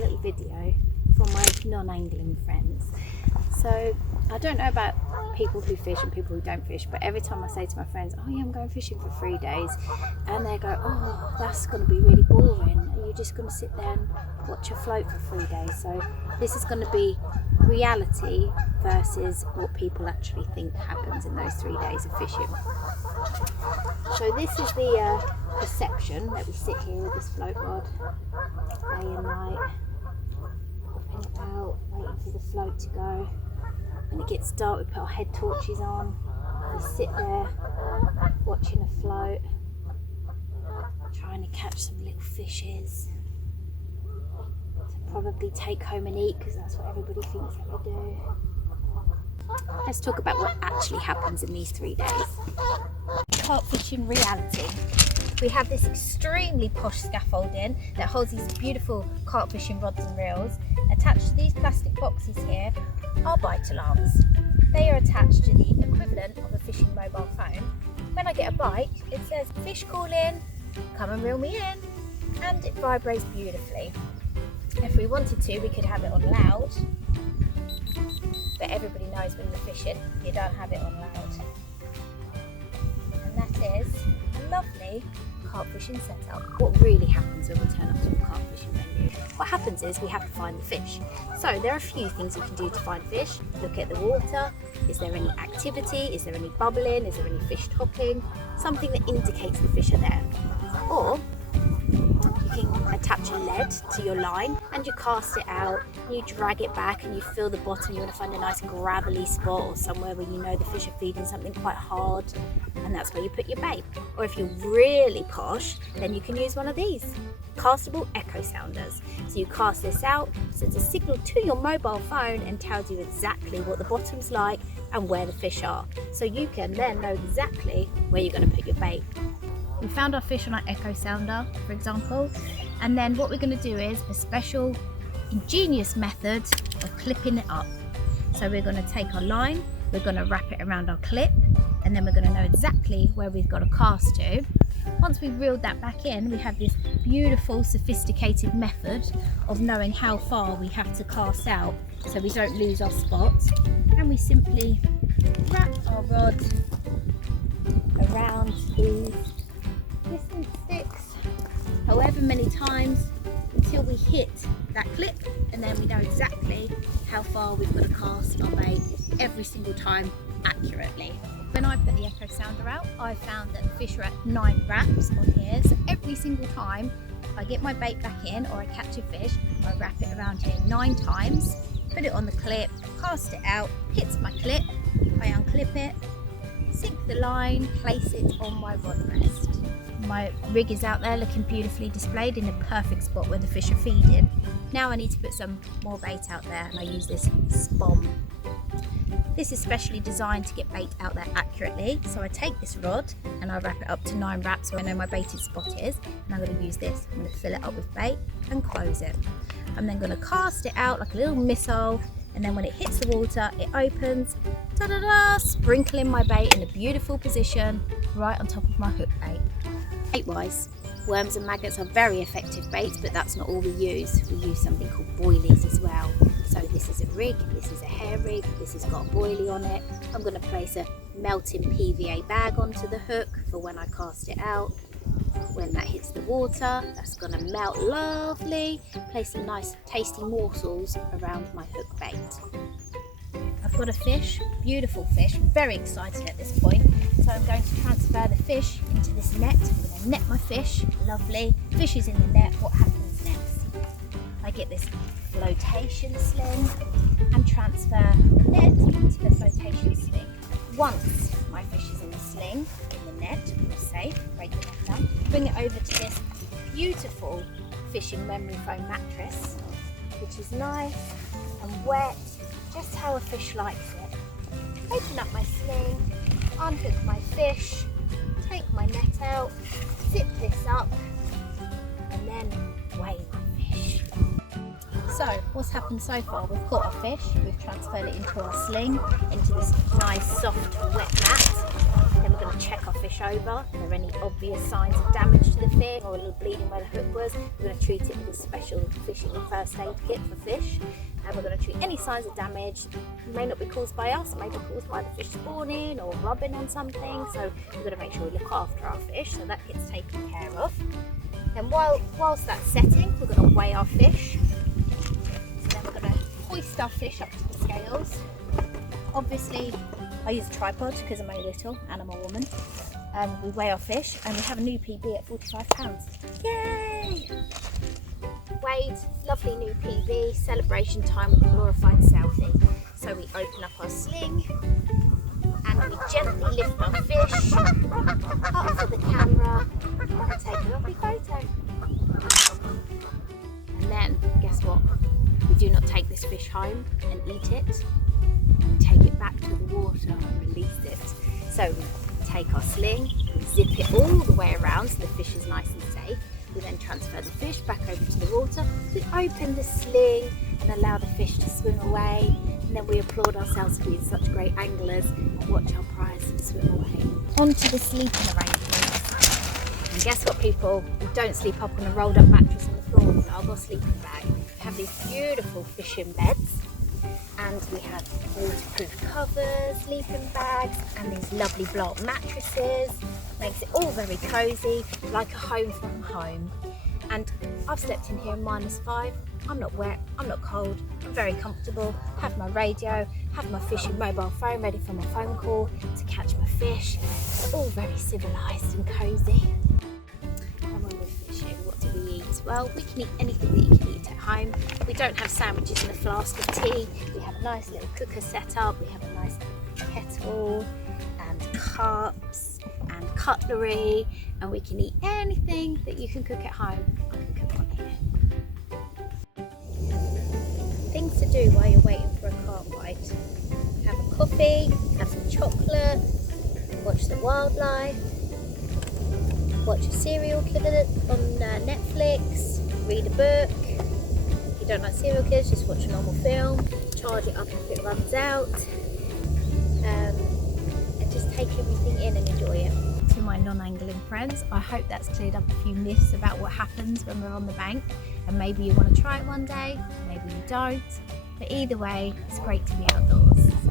little video for my non-angling friends. So I don't know about people who fish and people who don't fish, but every time I say to my friends, oh yeah, I'm going fishing for 3 days, and they go, oh, that's going to be really boring, and you're just going to sit there and watch a float for 3 days. So this is going to be reality versus what people actually think happens in those 3 days of fishing. So this is the perception that we sit here with this float rod day and night, popping about, waiting for the float to go. When it gets dark, we put our head torches on, we sit there watching a float, trying to catch some little fishes to probably take home and eat, because that's what everybody thinks that we do. Let's talk about what actually happens in these 3 days. Carp fishing reality. We have this extremely posh scaffolding that holds these beautiful carp fishing rods and reels. Attached to these plastic boxes here are bite alarms. They are attached to the equivalent of a fishing mobile phone. When I get a bite, it says fish calling, come and reel me in, and it vibrates beautifully. If we wanted to, we could have it on loud, but everybody knows when you're fishing, you don't have it on loud. And that is a lovely carp fishing setup. What really happens when we turn up to a carp fishing venue? What happens is we have to find the fish. So there are a few things you can do to find fish. Look at the water. Is there any activity? Is there any bubbling? Is there any fish topping? Something that indicates the fish are there. Or you can attach a lead to your line and you cast it out, and you drag it back and you feel the bottom. You want to find a nice gravelly spot or somewhere where you know the fish are feeding something quite hard, and that's where you put your bait. Or if you're really posh, then you can use one of these castable echo sounders. So you cast this out, sends a signal to your mobile phone and tells you exactly what the bottom's like and where the fish are. So you can then know exactly where you're going to put your bait. We found our fish on our echo sounder, for example, and then what we're going to do is a special ingenious method of clipping it up. So we're going to take our line, we're going to wrap it around our clip, and then we're going to know exactly where we've got to cast to. Once we've reeled that back in, we have this beautiful, sophisticated method of knowing how far we have to cast out so we don't lose our spot. And we simply wrap our rod around these distant sticks, however many times, until we hit that clip, and then we know exactly how far we've got to cast our bait every single time accurately. When I put the echo sounder out, I found that the fish are at 9 wraps on here, so every single time I get my bait back in or I catch a fish, I wrap it around here 9 times, put it on the clip, cast it out, hits my clip, I unclip it, sink the line, place it on my rod rest. My rig is out there looking beautifully displayed in a perfect spot where the fish are feeding. Now I need to put some more bait out there, and I use this spom. This is specially designed to get bait out there accurately. So I take this rod and I wrap it up to 9 wraps where I know my baited spot is, and I'm going to use this. I'm going to fill it up with bait and close it. I'm then going to cast it out like a little missile, and then when it hits the water, it opens, ta-da-da, sprinkling my bait in a beautiful position right on top of my hook bait. Bait-wise, worms and maggots are very effective baits, but that's not all we use. We use something called boilies as well. So this is a rig, this is a hair rig, this has got a boilie on it. I'm going to place a melting PVA bag onto the hook for when I cast it out. When that hits the water, that's going to melt lovely. Place some nice tasty morsels around my hook bait. I've got a fish, beautiful fish, I'm very excited at this point. So I'm going to transfer the fish into this net. I'm going to net my fish, lovely. Fish is in the net, what happens next? I get this flotation sling and transfer the net into the flotation sling. Once my fish is in the sling, in the net, we're safe, break the net down, bring it over to this beautiful fishing memory foam mattress, which is nice and wet, just how a fish likes it. Open up my sling, unhook my fish, take my net out, zip this up, and then weigh my fish. So what's happened so far? We've caught our fish, we've transferred it into our sling, into this nice soft wet mat. Then we're going to check our fish over. If there are any obvious signs of damage to the fish or a little bleeding where the hook was, we're going to treat it with a special fishing and first aid kit for fish. And we're going to treat any signs of damage. It may not be caused by us, it may be caused by the fish spawning or rubbing on something. So we're going to make sure we look after our fish, so that gets taken care of. Then whilst that's setting, we're going to weigh our fish. So then we're going to hoist our fish up to the scales. Obviously, I use a tripod because I'm only little and I'm a woman. We weigh our fish and we have a new PB at 45 pounds. Yay! Weighed, lovely new PB, celebration time with a glorified selfie. So we open up our sling and we gently lift our fish up for the camera and take a lovely photo. And then, guess what? We do not take this fish home and eat it. We take it back to the water and release it. So we take our sling, we zip it all the way around so the fish is nice and safe. We then transfer the fish back over to the water. We open the sling and allow the fish to swim away. And then we applaud ourselves for being such great anglers and watch our prize swim away. On to the sleeping arrangements. And guess what, people? We don't sleep up on a rolled up mattress on the floor. We love our sleeping bag. We have these beautiful fishing beds. And we have waterproof covers, sleeping bags, and these lovely block mattresses. Makes it all very cosy, like a home from home. And I've slept in here in -5. I'm not wet, I'm not cold, I'm very comfortable. Have my radio, have my fishing mobile phone ready for my phone call to catch my fish. It's all very civilised and cosy. And when we're fishing, what do we eat? Well, we can eat anything that you can eat at home. We don't have sandwiches and a flask of tea. We have a nice little cooker set up. We have a nice kettle and cups and cutlery, and we can eat anything that you can cook at home. I can cook on here. Things to do while you're waiting for a carp bite. Have a coffee, have some chocolate, watch the wildlife, watch a serial killer on Netflix, read a book. If you don't like serial killers, just watch a normal film, charge it up if it runs out, and just take everything in and enjoy it. To my non-angling friends, I hope that's cleared up a few myths about what happens when we're on the bank, and maybe you want to try it one day, maybe you don't, but either way, it's great to be outdoors. So